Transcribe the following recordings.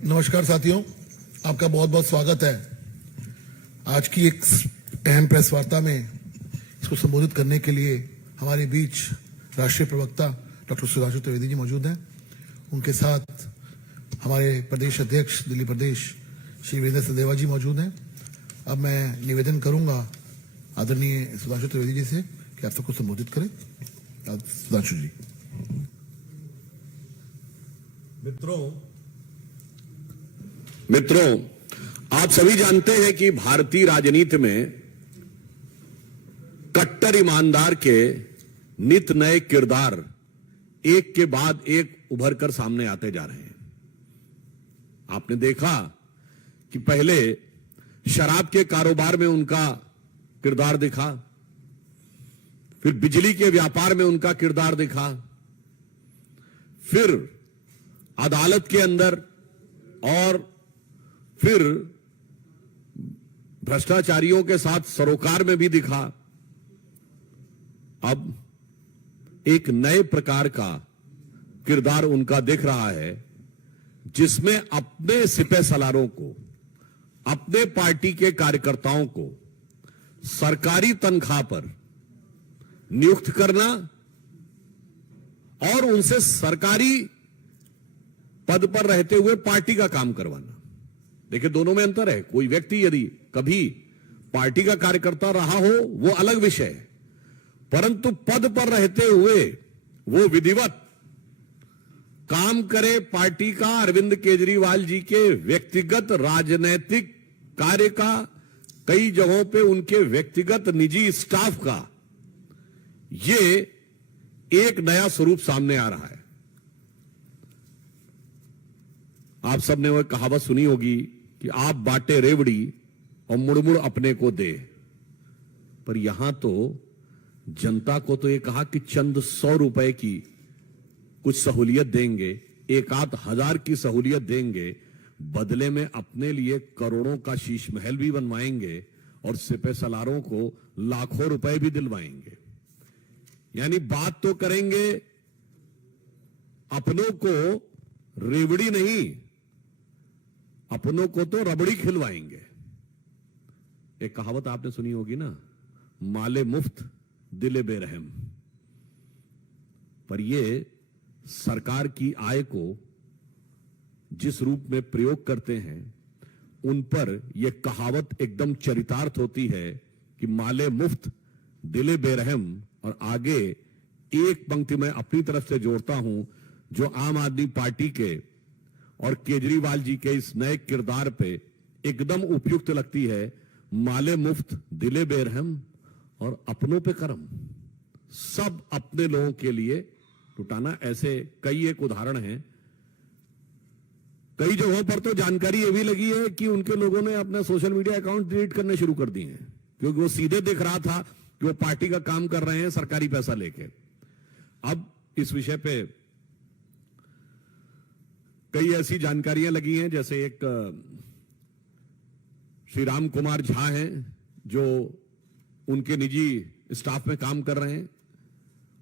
नमस्कार साथियों, आपका बहुत बहुत स्वागत है। आज की एक अहम प्रेस वार्ता में इसको संबोधित करने के लिए हमारे बीच राष्ट्रीय प्रवक्ता डॉक्टर सुधांशु त्रिवेदी जी मौजूद हैं। उनके साथ हमारे प्रदेश अध्यक्ष दिल्ली प्रदेश श्री वीरेंद्र सचदेवा जी मौजूद हैं। अब मैं निवेदन करूंगा आदरणीय सुधांशु त्रिवेदी जी से कि आप सबको संबोधित करें। सुधांशु जी। मित्रों, आप सभी जानते हैं कि भारतीय राजनीति में कट्टर ईमानदार के नित नए किरदार एक के बाद एक उभर कर सामने आते जा रहे हैं। आपने देखा कि पहले शराब के कारोबार में उनका किरदार दिखा, फिर बिजली के व्यापार में उनका किरदार दिखा, फिर अदालत के अंदर और फिर भ्रष्टाचारियों के साथ सरोकार में भी दिखा। अब एक नए प्रकार का किरदार उनका दिख रहा है, जिसमें अपने सिपह सलारों को, अपने पार्टी के कार्यकर्ताओं को सरकारी तनख्वाह पर नियुक्त करना और उनसे सरकारी पद पर रहते हुए पार्टी का काम करवाना। देखिए, दोनों में अंतर है। कोई व्यक्ति यदि कभी पार्टी का कार्यकर्ता रहा हो वो अलग विषय है, परंतु पद पर रहते हुए वो विधिवत काम करे पार्टी का, अरविंद केजरीवाल जी के व्यक्तिगत राजनैतिक कार्य का, कई जगहों पे उनके व्यक्तिगत निजी स्टाफ का, ये एक नया स्वरूप सामने आ रहा है। आप सबने वो कहावत सुनी होगी कि आप बांटे रेवड़ी और मुड़मुड़ अपने को दे, पर यहां तो जनता को तो ये कहा कि चंद 100 रुपए की कुछ सहूलियत देंगे, एक आध हजार की सहूलियत देंगे, बदले में अपने लिए करोड़ों का शीश महल भी बनवाएंगे और सिपह सलारों को लाखों रुपए भी दिलवाएंगे। यानी बात तो करेंगे, अपनों को रेवड़ी नहीं, अपनों को तो रबड़ी खिलवाएंगे। एक कहावत आपने सुनी होगी ना, माले मुफ्त दिले बेरहम। पर ये सरकार की आय को जिस रूप में प्रयोग करते हैं, उन पर यह कहावत एकदम चरितार्थ होती है कि माले मुफ्त दिले बेरहम। और आगे एक पंक्ति में अपनी तरफ से जोड़ता हूं, जो आम आदमी पार्टी के और केजरीवाल जी के इस नए किरदार पे एकदम उपयुक्त लगती है। माले मुफ्त दिले बेरहम और अपनों पे करम, सब अपने लोगों के लिए लुटाना। ऐसे कई एक उदाहरण हैं। कई जगहों पर तो जानकारी ये भी लगी है कि उनके लोगों ने अपना सोशल मीडिया अकाउंट डिलीट करने शुरू कर दिए हैं, क्योंकि वो सीधे दिख रहा था कि वो पार्टी का काम कर रहे हैं सरकारी पैसा लेके। अब इस विषय पे कई ऐसी जानकारियां लगी हैं, जैसे एक श्री राम कुमार झा हैं जो उनके निजी स्टाफ में काम कर रहे हैं।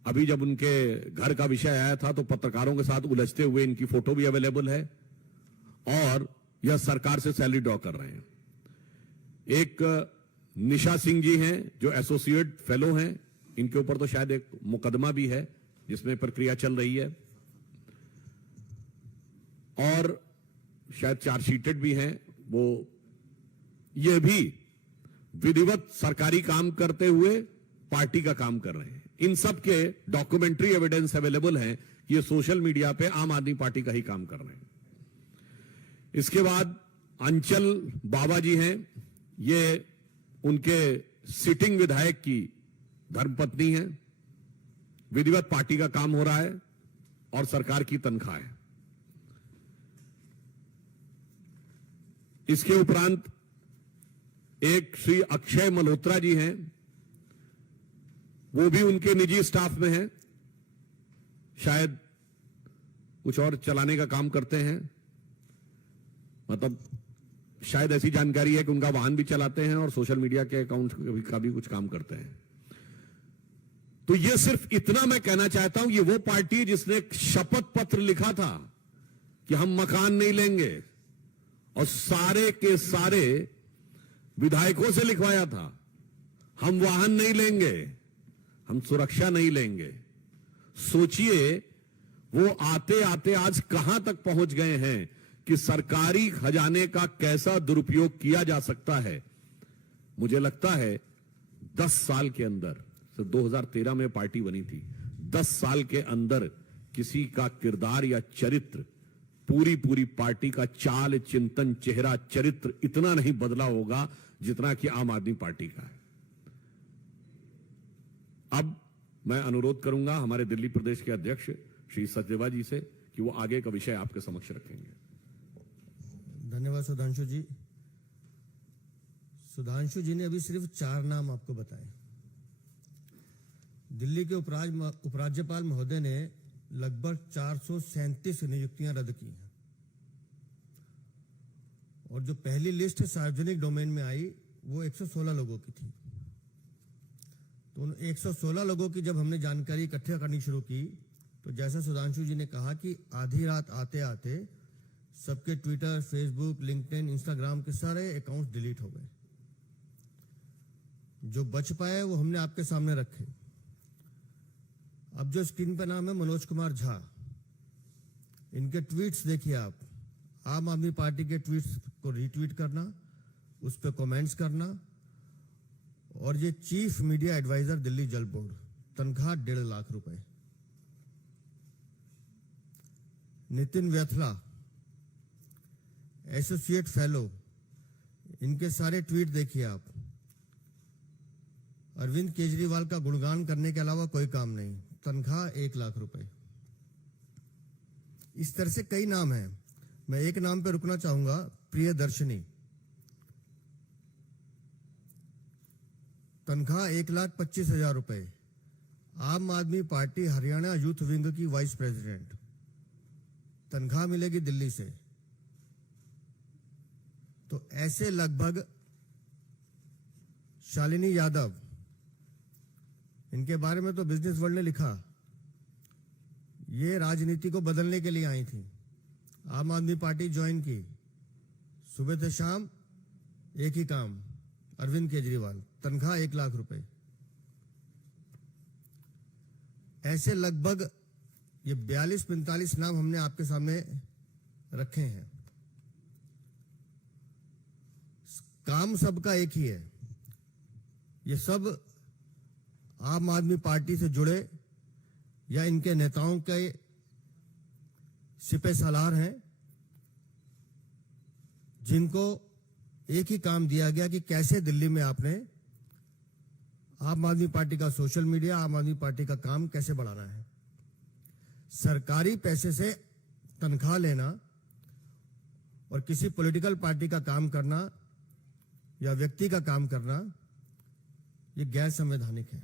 अभी जब उनके घर का विषय आया था तो पत्रकारों के साथ उलझते हुए इनकी फोटो भी अवेलेबल है और यह सरकार से सैलरी ड्रॉ कर रहे हैं। एक निशा सिंह जी हैं जो एसोसिएट फेलो हैं, इनके ऊपर तो शायद एक मुकदमा भी है जिसमें प्रक्रिया चल रही है और शायद चार्जशीटेड भी हैं। वो ये भी विधिवत सरकारी काम करते हुए पार्टी का काम कर रहे हैं। इन सब के डॉक्यूमेंट्री एविडेंस अवेलेबल है कि ये सोशल मीडिया पे आम आदमी पार्टी का ही काम कर रहे हैं। इसके बाद अंचल बाबा जी हैं, ये उनके सिटिंग विधायक की धर्मपत्नी हैं। विधिवत पार्टी का काम हो रहा है और सरकार की तनख्वाह है। इसके उपरांत एक श्री अक्षय मल्होत्रा जी हैं, वो भी उनके निजी स्टाफ में हैं, शायद कुछ और चलाने का काम करते हैं। मतलब शायद ऐसी जानकारी है कि उनका वाहन भी चलाते हैं और सोशल मीडिया के अकाउंट का भी कुछ काम करते हैं। तो ये सिर्फ इतना मैं कहना चाहता हूं, ये वो पार्टी जिसने एक शपथ पत्र लिखा था कि हम मकान नहीं लेंगे, और सारे के सारे विधायकों से लिखवाया था। हम वाहन नहीं लेंगे, हम सुरक्षा नहीं लेंगे। सोचिए वो आते आते आज कहां तक पहुंच गए हैं कि सरकारी खजाने का कैसा दुरुपयोग किया जा सकता है। मुझे लगता है 10 साल के अंदर, 2013 में पार्टी बनी थी, 10 साल के अंदर किसी का किरदार या चरित्र, पूरी पार्टी का चाल चिंतन चेहरा चरित्र इतना नहीं बदला होगा जितना कि आम आदमी पार्टी का है। अब मैं अनुरोध करूंगा हमारे दिल्ली प्रदेश के अध्यक्ष श्री सचदेवा जी से कि वो आगे का विषय आपके समक्ष रखेंगे। धन्यवाद सुधांशु जी। सुधांशु जी ने अभी सिर्फ 4 नाम आपको बताए। दिल्ली के उपराज्यपाल महोदय ने लगभग 437 नियुक्तियां रद्द की हैं और जो पहली लिस्ट सार्वजनिक डोमेन में आई वो 116 लोगों की थी। तो उन 116 लोगों की जब हमने जानकारी इकट्ठा करनी शुरू की तो जैसा सुधांशु जी ने कहा कि आधी रात आते आते सबके ट्विटर, फेसबुक, लिंक्डइन, इंस्टाग्राम के सारे अकाउंट डिलीट हो गए। जो बच पाए वो हमने आपके सामने रखे। अब जो स्क्रीन पे नाम है मनोज कुमार झा, इनके ट्वीट्स देखिए आप। आम आदमी पार्टी के ट्वीट्स को रीट्वीट करना, उस पर कमेंट्स करना, और ये चीफ मीडिया एडवाइजर दिल्ली जल बोर्ड, तनख्वाह 1.5 लाख रुपए। नितिन व्यथला, एसोसिएट फेलो, इनके सारे ट्वीट देखिए आप। अरविंद केजरीवाल का गुणगान करने के अलावा कोई काम नहीं, तनख्वाह 1 लाख रुपए। इस तरह से कई नाम हैं। मैं एक नाम पे रुकना चाहूंगा, प्रियदर्शनी, तनख्वाह 1,25,000 रुपए। आम आदमी पार्टी हरियाणा यूथ विंग की वाइस प्रेसिडेंट, तनख्वाह मिलेगी दिल्ली से। तो ऐसे लगभग शालिनी यादव, इनके बारे में तो बिजनेस वर्ल्ड ने लिखा, ये राजनीति को बदलने के लिए आई थी, आम आदमी पार्टी ज्वाइन की, सुबह से शाम एक ही काम, अरविंद केजरीवाल, तनख्वाह 1 लाख रुपए। ऐसे लगभग ये 42-45 नाम हमने आपके सामने रखे हैं। काम सबका एक ही है, ये सब आम आदमी पार्टी से जुड़े या इनके नेताओं के सिपह सालार हैं, जिनको एक ही काम दिया गया कि कैसे दिल्ली में आपने आम आदमी पार्टी का सोशल मीडिया, आम आदमी पार्टी का काम कैसे बढ़ाना है। सरकारी पैसे से तनख्वाह लेना और किसी पॉलिटिकल पार्टी का काम करना या व्यक्ति का काम करना, ये गैर संवैधानिक है।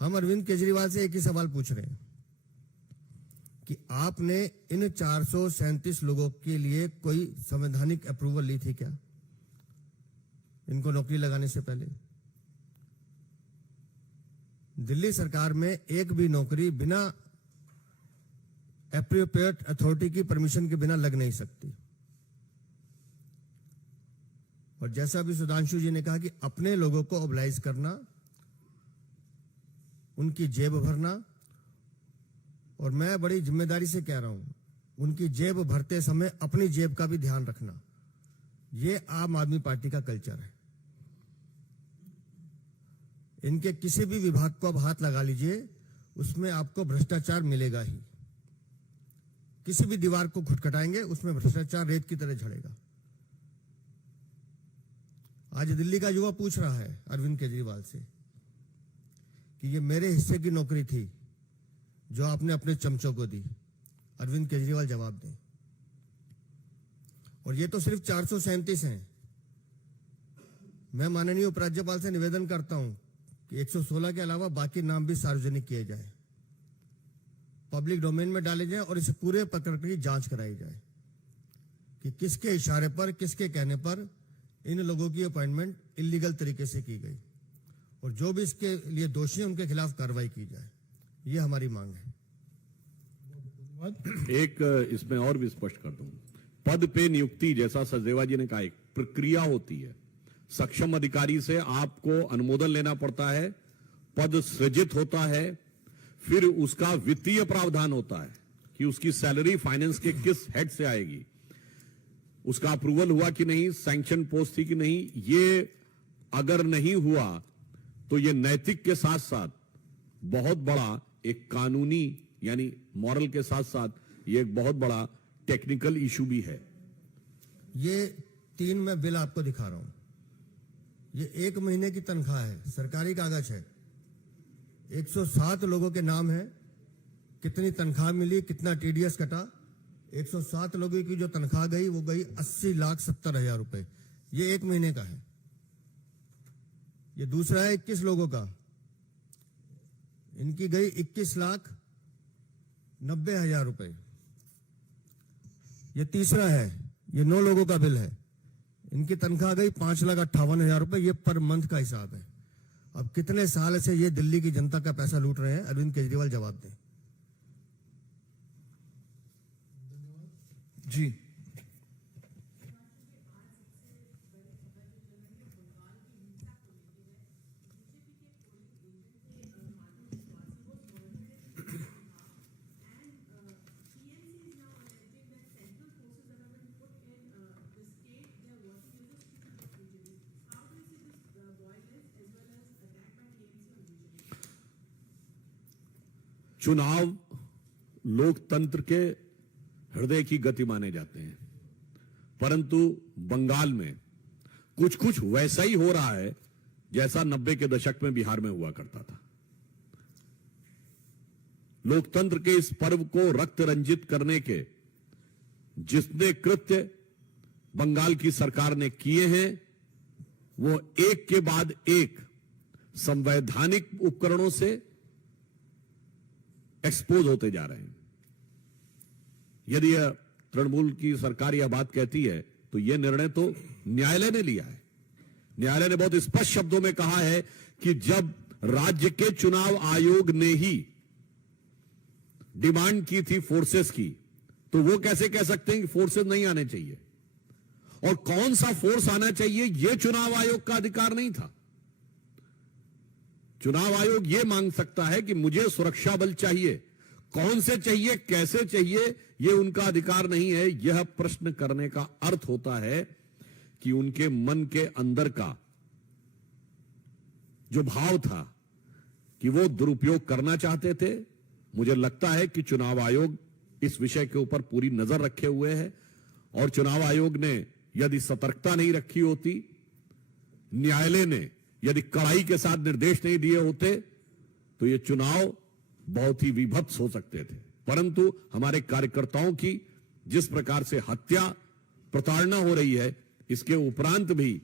हम अरविंद केजरीवाल से एक ही सवाल पूछ रहे हैं कि आपने इन 437 लोगों के लिए कोई संवैधानिक अप्रूवल ली थी क्या, इनको नौकरी लगाने से पहले? दिल्ली सरकार में एक भी नौकरी बिना एप्रोप्रिएट अथॉरिटी की परमिशन के बिना लग नहीं सकती। और जैसा भी सुधांशु जी ने कहा कि अपने लोगों को ओबलाइज करना, उनकी जेब भरना, और मैं बड़ी जिम्मेदारी से कह रहा हूं, उनकी जेब भरते समय अपनी जेब का भी ध्यान रखना, ये आम आदमी पार्टी का कल्चर है। इनके किसी भी विभाग को आप हाथ लगा लीजिए, उसमें आपको भ्रष्टाचार मिलेगा ही। किसी भी दीवार को खटखटाएंगे, उसमें भ्रष्टाचार रेत की तरह झड़ेगा। आज दिल्ली का युवा पूछ रहा है अरविंद केजरीवाल से कि ये मेरे हिस्से की नौकरी थी जो आपने अपने चमचों को दी। अरविंद केजरीवाल जवाब दें। और ये तो सिर्फ 437 हैं। मैं माननीय उपराज्यपाल से निवेदन करता हूं कि 116 के अलावा बाकी नाम भी सार्वजनिक किए जाए, पब्लिक डोमेन में डाले जाए और इस पूरे प्रकरण की जांच कराई जाए कि किसके इशारे पर, किसके कहने पर इन लोगों की अपॉइंटमेंट इलीगल तरीके से की गई, और जो भी इसके लिए दोषी हैं उनके खिलाफ कार्रवाई की जाए। ये हमारी मांग है। एक इसमें और भी स्पष्ट कर दूं, पद पे नियुक्ति, जैसा सचदेवा जी ने कहा, एक प्रक्रिया होती है। सक्षम अधिकारी से आपको अनुमोदन लेना पड़ता है, पद सृजित होता है, फिर उसका वित्तीय प्रावधान होता है कि उसकी सैलरी फाइनेंस के किस हेड से आएगी, उसका अप्रूवल हुआ कि नहीं, सैंक्शन पोस्ट थी कि नहीं। ये अगर नहीं हुआ तो ये नैतिक के साथ साथ बहुत बड़ा एक कानूनी यानी मॉरल के साथ साथ ये एक बहुत बड़ा टेक्निकल इशू भी है। ये 3 मैं बिल आपको दिखा रहा हूं। ये 1 महीने की तनख्वाह है, सरकारी कागज है। 107 लोगों के नाम है, कितनी तनख्वाह मिली, कितना टीडीएस कटा। 107 लोगों की जो तनख्वाह गई वो गई 80,70,000 रुपए। ये 1 महीने का है। ये दूसरा है 21 लोगों का, इनकी गई 21,90,000 रुपए। ये तीसरा है, ये 9 लोगों का बिल है, इनकी तनख्वाह गई 5,58,000 रुपए। ये पर मंथ का हिसाब है। अब कितने साल से ये दिल्ली की जनता का पैसा लूट रहे हैं, अरविंद केजरीवाल जवाब दें। जी, चुनाव लोकतंत्र के हृदय की गति माने जाते हैं, परंतु बंगाल में कुछ कुछ वैसा ही हो रहा है जैसा 90 के दशक में बिहार में हुआ करता था। लोकतंत्र के इस पर्व को रक्त रंजित करने के जितने कृत्य बंगाल की सरकार ने किए हैं, वो एक के बाद एक संवैधानिक उपकरणों से एक्सपोज होते जा रहे हैं। यदि यह तृणमूल की सरकार यह बात कहती है तो यह निर्णय तो न्यायालय ने लिया है। न्यायालय ने बहुत स्पष्ट शब्दों में कहा है कि जब राज्य के चुनाव आयोग ने ही डिमांड की थी फोर्सेस की, तो वो कैसे कह सकते हैं कि फोर्सेस नहीं आने चाहिए, और कौन सा फोर्स आना चाहिए यह चुनाव आयोग का अधिकार नहीं था। चुनाव आयोग यह मांग सकता है कि मुझे सुरक्षा बल चाहिए, कौन से चाहिए, कैसे चाहिए, यह उनका अधिकार नहीं है। यह प्रश्न करने का अर्थ होता है कि उनके मन के अंदर का जो भाव था कि वो दुरुपयोग करना चाहते थे। मुझे लगता है कि चुनाव आयोग इस विषय के ऊपर पूरी नजर रखे हुए है, और चुनाव आयोग ने यदि सतर्कता नहीं रखी होती, न्यायालय ने यदि कड़ाई के साथ निर्देश नहीं दिए होते, तो ये चुनाव बहुत ही विभत्स हो सकते थे। परंतु हमारे कार्यकर्ताओं की जिस प्रकार से हत्या, प्रताड़ना हो रही है, इसके उपरांत भी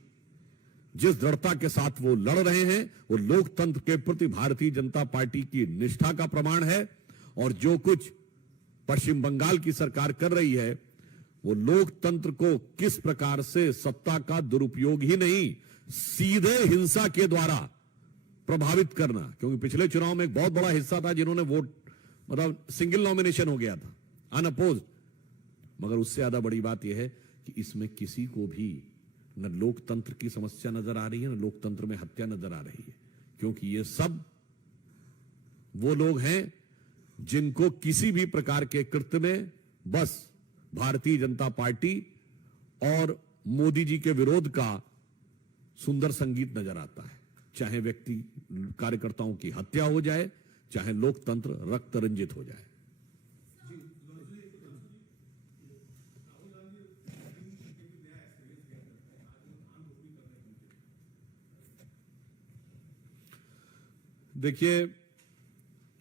जिस दृढ़ता के साथ वो लड़ रहे हैं, वो लोकतंत्र के प्रति भारतीय जनता पार्टी की निष्ठा का प्रमाण है। और जो कुछ पश्चिम बंगाल की सरकार कर रही है, वो लोकतंत्र को किस प्रकार से सत्ता का दुरुपयोग ही नहीं, सीधे हिंसा के द्वारा प्रभावित करना। क्योंकि पिछले चुनाव में एक बहुत बड़ा हिस्सा था जिन्होंने वोट, मतलब सिंगल नॉमिनेशन हो गया था, अनअपोज्ड। मगर उससे ज्यादा बड़ी बात यह है कि इसमें किसी को भी न लोकतंत्र की समस्या नजर आ रही है, न लोकतंत्र में हत्या नजर आ रही है। क्योंकि ये सब वो लोग हैं जिनको किसी भी प्रकार के कृत्य में बस भारतीय जनता पार्टी और मोदी जी के विरोध का सुंदर संगीत नजर आता है। चाहे व्यक्ति कार्यकर्ताओं की हत्या हो जाए, चाहे लोकतंत्र रक्त रंजित हो जाए। देखिए,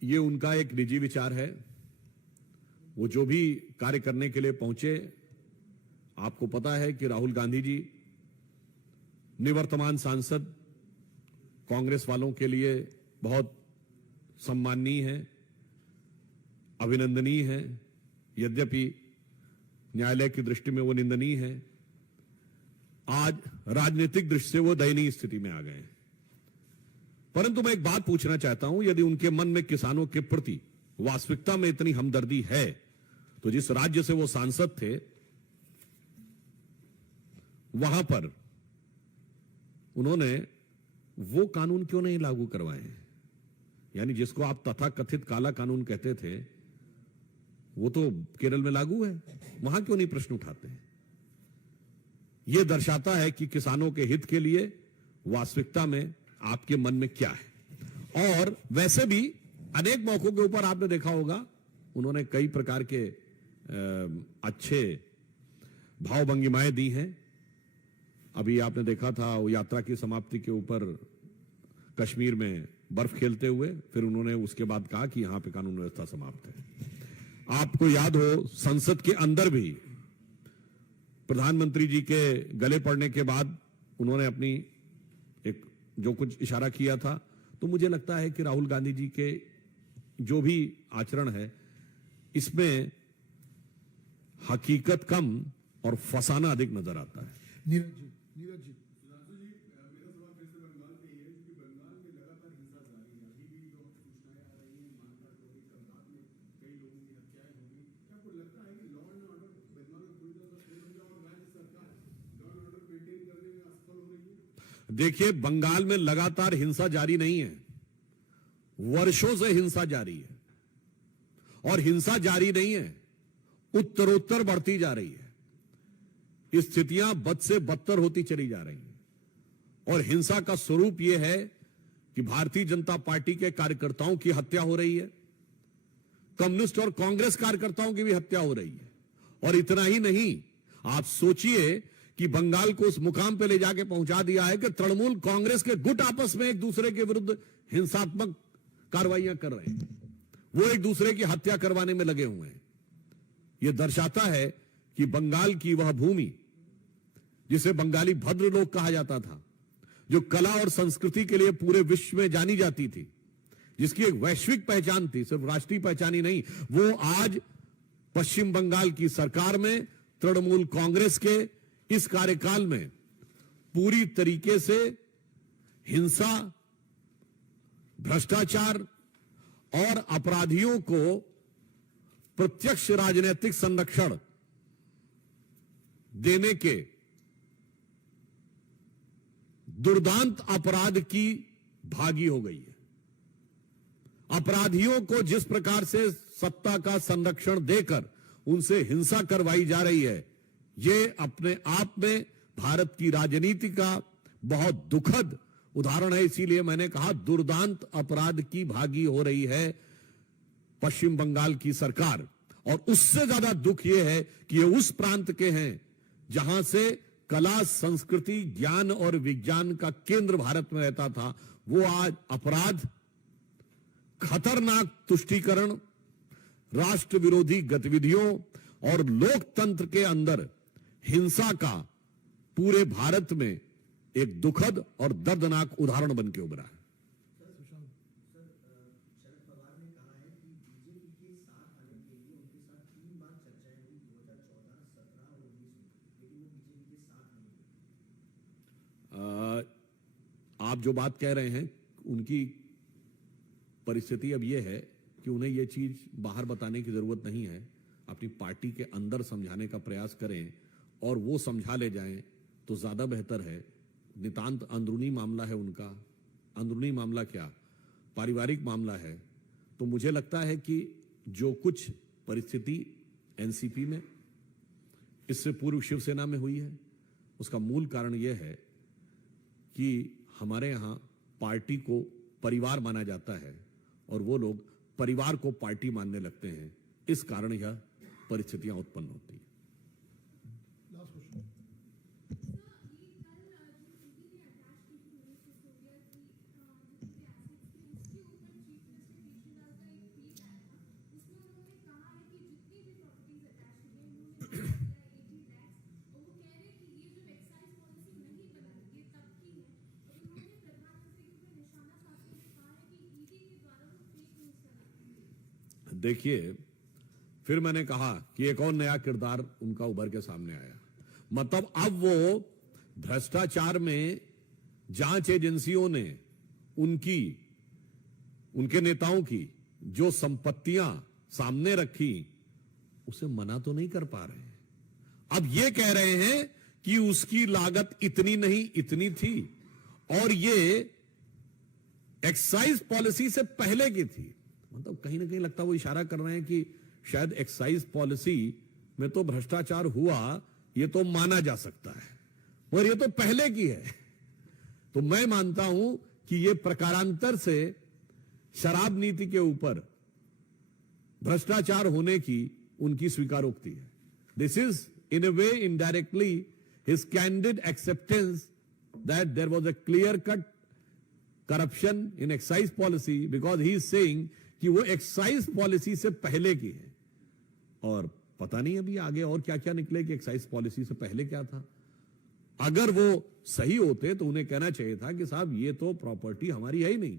ये उनका एक निजी विचार है। वो जो भी कार्य करने के लिए पहुंचे, आपको पता है कि राहुल गांधी जी निवर्तमान सांसद कांग्रेस वालों के लिए बहुत सम्माननीय है, अभिनंदनीय है। यद्यपि न्यायालय की दृष्टि में वो निंदनीय है। आज राजनीतिक दृष्टि से वो दयनीय स्थिति में आ गए हैं। परंतु मैं एक बात पूछना चाहता हूं, यदि उनके मन में किसानों के प्रति वास्तविकता में इतनी हमदर्दी है, तो जिस राज्य से वो सांसद थे, वहां पर उन्होंने वो कानून क्यों नहीं लागू करवाए, यानी जिसको आप तथाकथित काला कानून कहते थे वो तो केरल में लागू है, वहां क्यों नहीं प्रश्न उठाते? यह दर्शाता है कि किसानों के हित के लिए वास्तविकता में आपके मन में क्या है। और वैसे भी अनेक मौकों के ऊपर आपने देखा होगा उन्होंने कई प्रकार के अच्छे भावभंगिमाएं दी हैं। अभी आपने देखा था वो यात्रा की समाप्ति के ऊपर कश्मीर में बर्फ खेलते हुए, फिर उन्होंने उसके बाद कहा कि यहां पे कानून व्यवस्था समाप्त है। आपको याद हो संसद के अंदर भी प्रधानमंत्री जी के गले पड़ने के बाद उन्होंने अपनी एक जो कुछ इशारा किया था, तो मुझे लगता है कि राहुल गांधी जी के जो भी आचरण है इसमें हकीकत कम और फसाना अधिक नजर आता है। नीरज जी, नीरज जी, देखिए, बंगाल में लगातार हिंसा जारी नहीं है, वर्षों से हिंसा जारी है, और हिंसा जारी नहीं है, उत्तरोत्तर बढ़ती जा रही है। स्थितियां बद से बदतर होती चली जा रही हैं, और हिंसा का स्वरूप यह है कि भारतीय जनता पार्टी के कार्यकर्ताओं की हत्या हो रही है, कम्युनिस्ट और कांग्रेस कार्यकर्ताओं की भी हत्या हो रही है। और इतना ही नहीं, आप सोचिए कि बंगाल को उस मुकाम पे ले जाके पहुंचा दिया है कि तृणमूल कांग्रेस के गुट आपस में एक दूसरे के विरुद्ध हिंसात्मक कार्रवाइयां कर रहे हैं, वो एक दूसरे की हत्या करवाने में लगे हुए हैं। यह दर्शाता है कि बंगाल की वह भूमि जिसे बंगाली भद्र लोग कहा जाता था, जो कला और संस्कृति के लिए पूरे विश्व में जानी जाती थी, जिसकी एक वैश्विक पहचान थी, सिर्फ राष्ट्रीय पहचान ही नहीं, वो आज पश्चिम बंगाल की सरकार में तृणमूल कांग्रेस के इस कार्यकाल में पूरी तरीके से हिंसा, भ्रष्टाचार और अपराधियों को प्रत्यक्ष राजनीतिक संरक्षण देने के दुर्दांत अपराध की भागी हो गई है। अपराधियों को जिस प्रकार से सत्ता का संरक्षण देकर उनसे हिंसा करवाई जा रही है, यह अपने आप में भारत की राजनीति का बहुत दुखद उदाहरण है। इसीलिए मैंने कहा दुर्दांत अपराध की भागी हो रही है पश्चिम बंगाल की सरकार। और उससे ज्यादा दुख यह है कि ये उस प्रांत के हैं जहां से कला, संस्कृति, ज्ञान और विज्ञान का केंद्र भारत में रहता था, वो आज अपराध, खतरनाक तुष्टीकरण, राष्ट्र विरोधी गतिविधियों और लोकतंत्र के अंदर हिंसा का पूरे भारत में एक दुखद और दर्दनाक उदाहरण बन के उभरा है। आप जो बात कह रहे हैं उनकी परिस्थिति अब यह है कि उन्हें यह चीज बाहर बताने की जरूरत नहीं है, अपनी पार्टी के अंदर समझाने का प्रयास करें और वो समझा ले जाएं तो ज्यादा बेहतर है। नितांत अंदरूनी मामला है उनका, अंदरूनी मामला क्या, पारिवारिक मामला है। तो मुझे लगता है कि जो कुछ परिस्थिति एनसीपी में, इससे पूर्व शिवसेना में हुई है, उसका मूल कारण यह है कि हमारे यहां पार्टी को परिवार माना जाता है और वो लोग परिवार को पार्टी मानने लगते हैं। इस कारण यह परिस्थितियां उत्पन्न होती हैं। देखिए, फिर मैंने कहा कि एक और नया किरदार उनका उभर के सामने आया। मतलब अब वो भ्रष्टाचार में जांच एजेंसियों ने उनके नेताओं की जो संपत्तियां सामने रखी, उसे मना तो नहीं कर पा रहे हैं। अब ये कह रहे हैं कि उसकी लागत इतनी नहीं इतनी थी और ये एक्साइज पॉलिसी से पहले की थी। मतलब कहीं ना कहीं लगता है वो इशारा कर रहे हैं कि शायद एक्साइज पॉलिसी में तो भ्रष्टाचार हुआ, ये तो माना जा सकता है, मगर ये तो पहले की है। तो मैं मानता हूं कि ये प्रकारांतर से शराब नीति के ऊपर भ्रष्टाचार होने की उनकी स्वीकारोक्ति है। This is in a way indirectly his candid acceptance that there was a clear cut corruption in excise policy, because he is saying कि वो एक्साइज पॉलिसी से पहले की है। और पता नहीं अभी आगे और क्या क्या निकले कि एक्साइज पॉलिसी से पहले क्या था। अगर वो सही होते तो उन्हें कहना चाहिए था कि साहब ये तो प्रॉपर्टी हमारी है ही नहीं,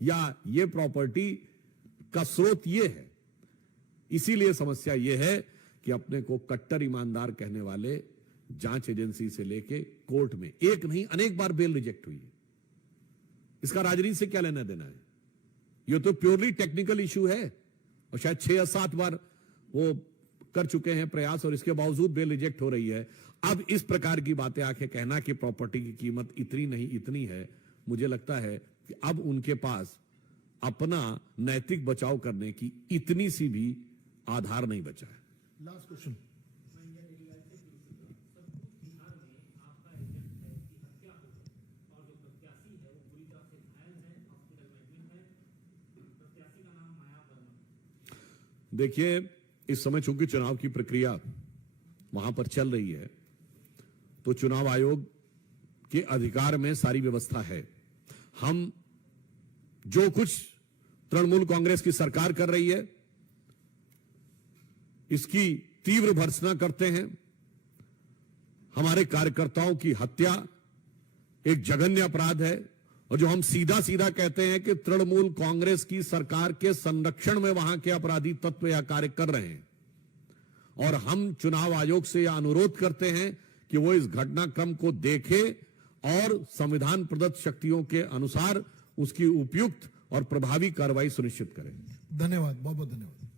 या ये प्रॉपर्टी का स्रोत ये है। इसीलिए समस्या ये है कि अपने को कट्टर ईमानदार कहने वाले जांच एजेंसी से लेके कोर्ट में एक नहीं अनेक बार बेल रिजेक्ट हुई है। इसका राजनीति से क्या लेना देना है? ये तो प्योरली टेक्निकल इशू है और शायद 6 या 7 बार वो कर चुके हैं प्रयास और इसके बावजूद बेल रिजेक्ट हो रही है। अब इस प्रकार की बातें आके कहना कि प्रॉपर्टी की कीमत इतनी नहीं इतनी है, मुझे लगता है कि अब उनके पास अपना नैतिक बचाव करने की इतनी सी भी आधार नहीं बचा है। Last question. देखिए, इस समय चूंकि चुनाव की प्रक्रिया वहां पर चल रही है, तो चुनाव आयोग के अधिकार में सारी व्यवस्था है। हम जो कुछ तृणमूल कांग्रेस की सरकार कर रही है, इसकी तीव्र भर्त्सना करते हैं। हमारे कार्यकर्ताओं की हत्या एक जघन्य अपराध है और जो हम सीधा सीधा कहते हैं कि तृणमूल कांग्रेस की सरकार के संरक्षण में वहां के अपराधी तत्व यह कार्य कर रहे हैं। और हम चुनाव आयोग से यह अनुरोध करते हैं कि वो इस घटनाक्रम को देखे और संविधान प्रदत्त शक्तियों के अनुसार उसकी उपयुक्त और प्रभावी कार्रवाई सुनिश्चित करें। धन्यवाद, बहुत बहुत धन्यवाद।